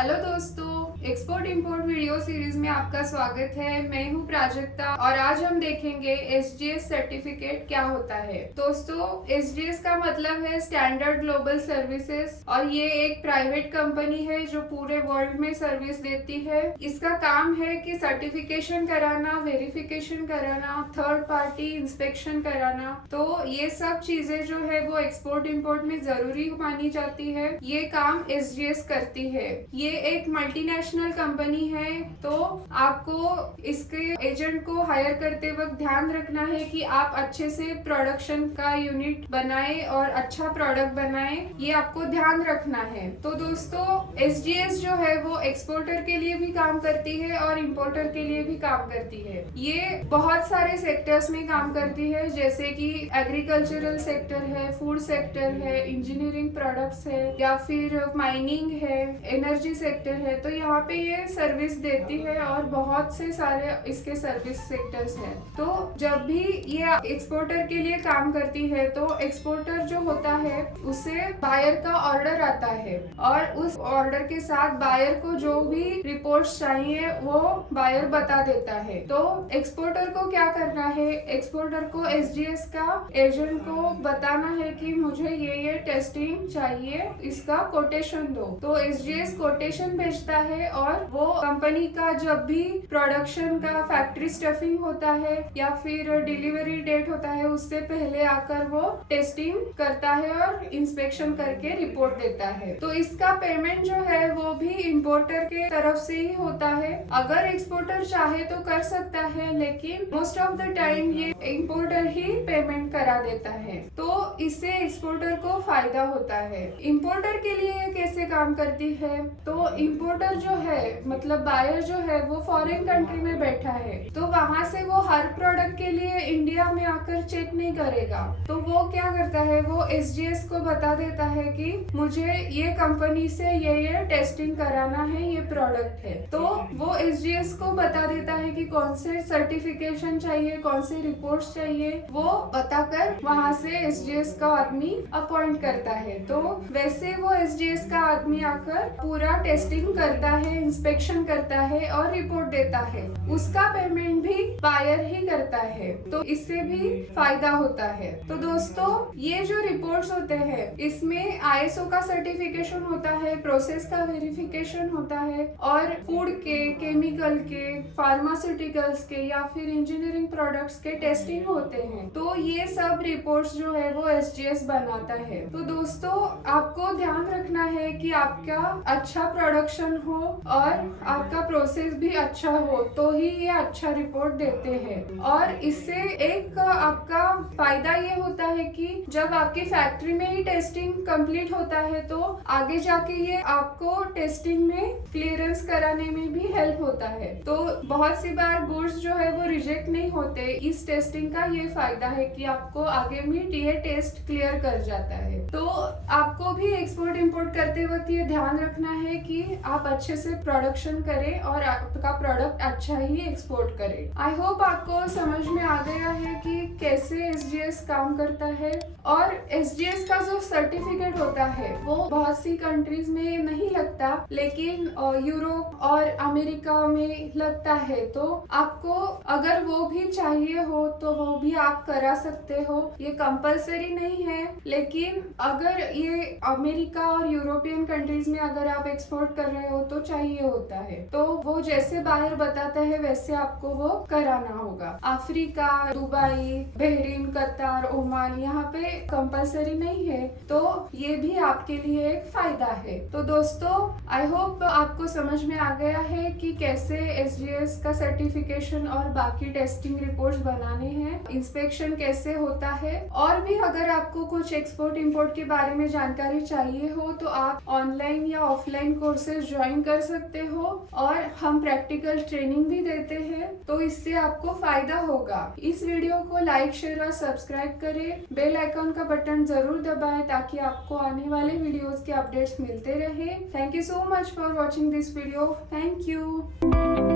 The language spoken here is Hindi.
हेलो दोस्तों, एक्सपोर्ट इंपोर्ट वीडियो सीरीज में आपका स्वागत है। मैं हूं प्राजक्ता और आज हम देखेंगे एसजीएस सर्टिफिकेट क्या होता है। दोस्तों, एसजीएस का मतलब है स्टैंडर्ड ग्लोबल सर्विसेज और ये एक प्राइवेट कंपनी है जो पूरे वर्ल्ड में सर्विस देती है। इसका काम है कि सर्टिफिकेशन कराना, वेरिफिकेशन कराना, थर्ड पार्टी इंस्पेक्शन कराना। तो ये सब चीजें जो है वो एक्सपोर्ट इंपोर्ट में जरूरी मानी जाती है। ये काम एसजीएस करती है। ये एक मल्टीनेशनल कंपनी है, तो आपको इसके एजेंट को हायर करते वक्त ध्यान रखना है कि आप अच्छे से प्रोडक्शन का यूनिट बनाए और अच्छा प्रोडक्ट बनाए, ये आपको ध्यान रखना है। तो दोस्तों, एसजीएस जो है वो एक्सपोर्टर के लिए भी काम करती है और इम्पोर्टर के लिए भी काम करती है। ये बहुत सारे सेक्टर्स में काम करती है, जैसे कि एग्रीकल्चरल सेक्टर है, फूड सेक्टर है, इंजीनियरिंग प्रोडक्ट्स है, या फिर माइनिंग है, एनर्जी सेक्टर है। तो यहाँ पे ये सर्विस देती है और बहुत से सारे इसके सर्विस सेक्टर्स हैं। तो जब भी ये एक्सपोर्टर के लिए काम करती है तो एक्सपोर्टर जो होता है उसे बायर का ऑर्डर आता है और उस ऑर्डर के साथ बायर को जो भी रिपोर्ट्स चाहिए वो बायर बता देता है। तो एक्सपोर्टर को क्या करना है, एक्सपोर्टर को एसजीएस का एजेंट को बताना है कि मुझे ये टेस्टिंग चाहिए, इसका कोटेशन दो। तो एसजीएस कोटेशन भेजता है और वो कंपनी का जब भी प्रोडक्शन का फैक्ट्री स्टफिंग होता है या फिर डिलीवरी डेट होता है उससे पहले आकर वो टेस्टिंग करता है और इंस्पेक्शन करके रिपोर्ट देता है। तो इसका पेमेंट जो है वो भी इंपोर्टर के तरफ से ही होता है। अगर एक्सपोर्टर चाहे तो कर सकता है, लेकिन मोस्ट ऑफ द टाइम ये इंपोर्टर ही पेमेंट करा देता है। तो इससे एक्सपोर्टर को फायदा होता है। इंपोर्टर के लिए कैसे काम करती है, तो इंपोर्टर जो है मतलब बायर जो है वो फॉरेन कंट्री में बैठा है, तो वहाँ से वो हर प्रोडक्ट के लिए इंडिया में आकर चेक नहीं करेगा। तो वो क्या करता है, वो एसजीएस को बता देता है कि मुझे ये कंपनी से ये टेस्टिंग कराना है, ये प्रोडक्ट है। तो वो एसजीएस को बता देता है कि कौन से सर्टिफिकेशन चाहिए, कौन से रिपोर्ट्स चाहिए, वो बताकर वहाँ से एसजीएस का आदमी अपॉइंट करता है। तो वैसे वो एसजीएस का आदमी आकर पूरा टेस्टिंग करता है, इंस्पेक्शन करता है और रिपोर्ट देता है। उसका पेमेंट भी बायर ही करता है, तो इससे भी फायदा होता है। तो दोस्तों, ये जो रिपोर्ट्स होते हैं इसमें आईएसओ का सर्टिफिकेशन होता है, प्रोसेस का वेरिफिकेशन होता है और फूड के, केमिकल के, फार्मास्यूटिकल्स के या फिर इंजीनियरिंग प्रोडक्ट्स के टेस्टिंग होते हैं। तो ये सब रिपोर्ट्स जो है वो एसजीएस बनाता है। तो दोस्तों, आपको ध्यान रखना है कि आपका अच्छा प्रोडक्शन हो और आपका प्रोसेस भी अच्छा हो, तो ही ये अच्छा रिपोर्ट देते हैं। और इससे एक आपका फायदा ये होता है कि जब आपकी फैक्ट्री में ही टेस्टिंग कंप्लीट होता है तो आगे जाके ये आपको टेस्टिंग में क्लियरेंस कराने में भी हेल्प होता है। तो बहुत सी बार गुड्स जो है वो रिजेक्ट नहीं होते। इस टेस्टिंग का ये फायदा है कि आपको आगे में ये टेस्ट क्लियर कर जाता है। तो आपको भी एक्सपोर्ट इंपोर्ट करते वक्त ये ध्यान रखना है कि आप अच्छे से प्रोडक्शन करें और आपका प्रोडक्ट अच्छा ही एक्सपोर्ट करें। आई होप आपको समझ में आ गया है कि कैसे एसजीएस काम करता है। और एसजीएस का जो सर्टिफिकेट होता है वो बहुत सी कंट्रीज में नहीं लगता, लेकिन यूरोप और अमेरिका में लगता है। तो आपको अगर वो भी चाहिए हो तो वो भी आप करा सकते हो, ये कंपलसरी नहीं है। लेकिन अगर ये अमेरिका और यूरोपियन कंट्रीज में अगर आप एक्सपोर्ट कर रहे हो तो चाहिए होता है। तो वो जैसे बाहर बताता है वैसे आपको वो कराना होगा। अफ्रीका, दुबई, बहरीन, कतार, ओमान, यहाँ पे कंपलसरी नहीं है। तो ये भी आपके लिए एक फायदा है। तो दोस्तों, आई होप आपको समझ में आ गया है कि कैसे एसजीएस का सर्टिफिकेशन और बाकी टेस्टिंग रिपोर्ट्स बनाने हैं, इंस्पेक्शन कैसे होता है। और भी अगर आपको कुछ एक्सपोर्ट इंपोर्ट के बारे में जानकारी चाहिए हो तो आप ऑनलाइन या ऑफलाइन कोर्सेज ज्वाइन कर सकते हो और हम प्रैक्टिकल ट्रेनिंग भी देते हैं, तो इससे आपको फायदा होगा। इस वीडियो को लाइक, शेयर और सब्सक्राइब करें। बेल आइकॉन का बटन जरूर दबाएं ताकि आपको आने वाले वीडियोस के अपडेट्स मिलते रहे। Thank you so much for watching this video. Thank you.